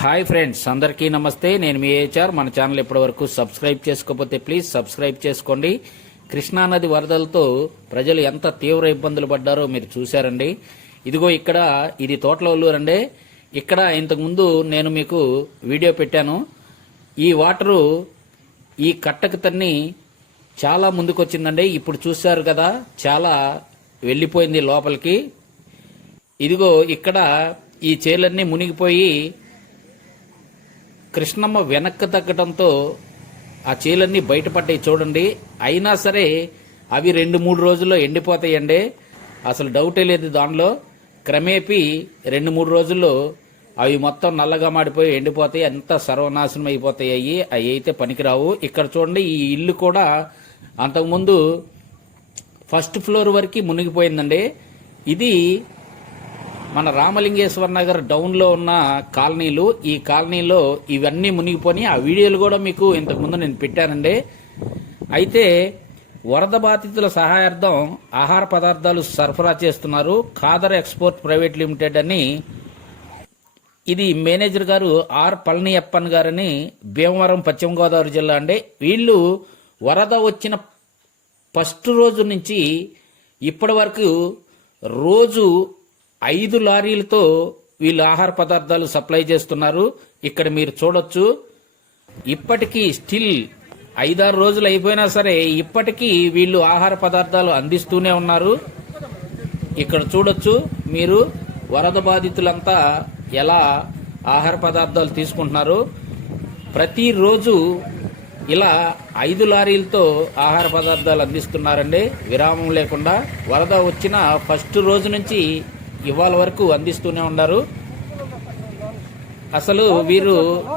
Hi friends అందరికీ నమస్తే. నేను మీ హెచ్ఆర్. మన ఛానల్ ఇప్పటివరకు సబ్స్క్రైబ్ చేసుకోకపోతే ప్లీజ్ సబ్స్క్రైబ్ చేసుకోండి. కృష్ణానది వరదలతో ప్రజలు ఎంత తీవ్ర ఇబ్బందులు పడ్డారో మీరు చూశారండి. ఇదిగో ఇక్కడ ఇది తోటల ఒల్లూరండి ఇక్కడ ఇంతకుముందు నేను మీకు వీడియో పెట్టాను. ఈ వాటరు ఈ కట్టకు తన్ని చాలా ముందుకొచ్చిందండి. ఇప్పుడు చూశారు కదా చాలా వెళ్ళిపోయింది లోపలికి. ఇదిగో ఇక్కడ ఈ చేలన్నీ మునిగిపోయి కృష్ణమ్మ వెనక్కి తగ్గడంతో ఆ చీలన్నీ బయటపడ్డాయి చూడండి. అయినా సరే అవి రెండు మూడు రోజుల్లో ఎండిపోతాయండి. అసలు డౌటే లేదు దానిలో. క్రమేపీ రెండు మూడు రోజుల్లో అవి మొత్తం నల్లగా మాడిపోయి ఎండిపోతాయి. అంత సర్వనాశనం అయిపోతాయి. అవి అవి అయితే పనికిరావు. ఇక్కడ చూడండి ఈ ఇల్లు కూడా అంతకుముందు ఫస్ట్ ఫ్లోర్ వరకు మునిగిపోయిందండి. ఇది మన రామలింగేశ్వర నగర్ డౌన్లో ఉన్న కాలనీలు ఈ కాలనీలో ఇవన్నీ మునిగిపోయి ఆ వీడియోలు కూడా మీకు ఇంతకుముందు నేను పెట్టానండి. అయితే వరద బాధితుల సహాయార్థం ఆహార పదార్థాలు సరఫరా చేస్తున్నారు. ఖాదర్ ఎక్స్పోర్ట్ ప్రైవేట్ లిమిటెడ్ అని ఇది మేనేజర్ గారు ఆర్ పళనియప్పన్ గారని భీమవరం పశ్చిమ గోదావరి జిల్లా అండి. వీళ్ళు వరద వచ్చిన ఫస్ట్ రోజు నుంచి ఇప్పటి వరకు రోజు ఐదు లారీలతో వీళ్ళు ఆహార పదార్థాలు సప్లై చేస్తున్నారు. ఇక్కడ మీరు చూడొచ్చు. ఇప్పటికీ స్టిల్ ఐదారు రోజులు అయిపోయినా సరే ఇప్పటికీ వీళ్ళు ఆహార పదార్థాలు అందిస్తూనే ఉన్నారు. ఇక్కడ చూడొచ్చు మీరు వరద బాధితులంతా ఎలా ఆహార పదార్థాలు తీసుకుంటున్నారు. ప్రతిరోజు ఇలా ఐదు లారీలతో ఆహార పదార్థాలు అందిస్తున్నారండి. విరామం లేకుండా వరద వచ్చిన ఫస్ట్ రోజు నుంచి ఇవాళ వరకు అందిస్తూనే ఉన్నారు. అసలు వీరు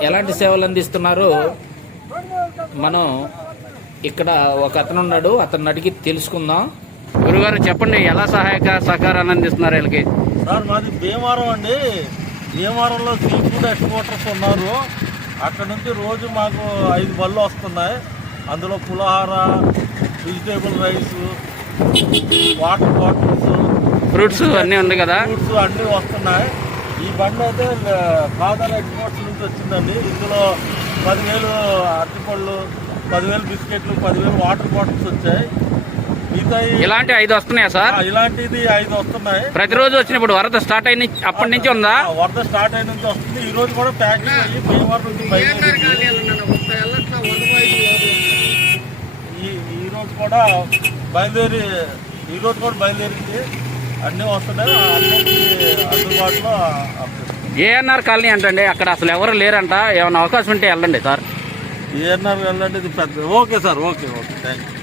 ఎలాంటి సేవలు అందిస్తున్నారో మనం ఇక్కడ ఒక అతను ఉన్నాడు అతను అడిగి తెలుసుకుందాం. గురుగారు చెప్పండి ఎలా సహాయక సహకారాన్ని అందిస్తున్నారు వీళ్ళకి? సార్ మాది భీమవరం అండి. భీమవరంలో సీ ఫుడ్ ఎక్స్పోర్టర్స్ ఉన్నారు. అక్కడ నుంచి రోజు మాకు ఐదు బళ్ళు వస్తున్నాయి. అందులో పులిహార vegetable rice water bottles fruits అన్నీ ఉంది కదా. ఫ్రూట్స్ అన్నీ వస్తున్నాయి. ఈ బండి అయితే ఫాదర్ ఎక్స్పోర్ట్స్ నుంచి వచ్చిందండి. ఇందులో పదివేలు అరటిపళ్ళు పదివేలు బిస్కెట్లు పదివేలు వాటర్ బాటిల్స్ వచ్చాయి. మిగతా ఇలాంటి ఐదు వస్తున్నాయా సార్? ఇలాంటిది ఐదు వస్తున్నాయి. ప్రతిరోజు వచ్చినప్పుడు వరద స్టార్ట్ అయిన అప్పటి నుంచి ఉందా? వరద స్టార్ట్ అయిన నుంచి వస్తుంది. ఈ రోజు కూడా ప్యాకింగ్ అయ్యి భీమవరం నుంచి బయలుదేరింది ఈ ఈ రోజు కూడా బయలుదేరి ఈ రోజు కూడా బయలుదేరింది. అన్నీ వస్తున్నాయి అన్నింటి అందుబాటులో ఏఎన్ఆర్ కాలనీ అంటండి అక్కడ అసలు ఎవరు లేరంట. ఏమైనా అవకాశం ఉంటే వెళ్ళండి సార్. ఏఎన్ఆర్ వెళ్ళండి ఇది పెద్ద okay sir okay okay thank you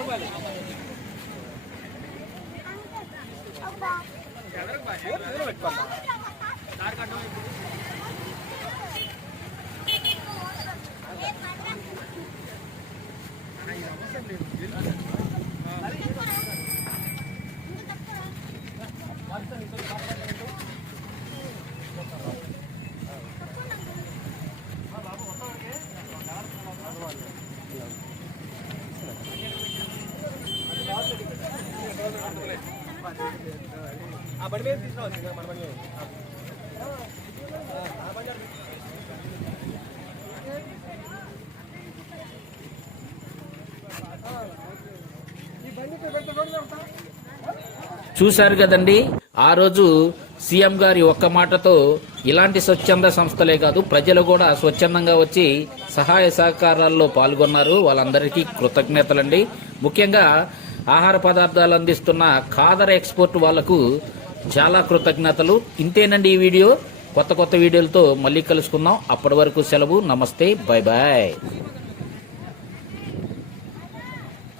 రూపాయలు. చూశారు కదండి ఆ రోజు సీఎం గారి ఒక్క మాటతో ఇలాంటి స్వచ్ఛంద సంస్థలే కాదు ప్రజలు కూడా స్వచ్ఛందంగా వచ్చి సహాయ సహకారాల్లో పాల్గొన్నారు. వాళ్ళందరికీ కృతజ్ఞతలండి. ముఖ్యంగా ఆహార పదార్థాలు అందిస్తున్న ఖాదర్ ఎక్స్పోర్ట్ వాళ్ళకు చాలా కృతజ్ఞతలు. ఇంతేనండి ఈ వీడియో. కొత్త కొత్త వీడియోలతో మళ్ళీ కలుసుకుందాం. అప్పటి వరకు సెలవు. నమస్తే. Bye bye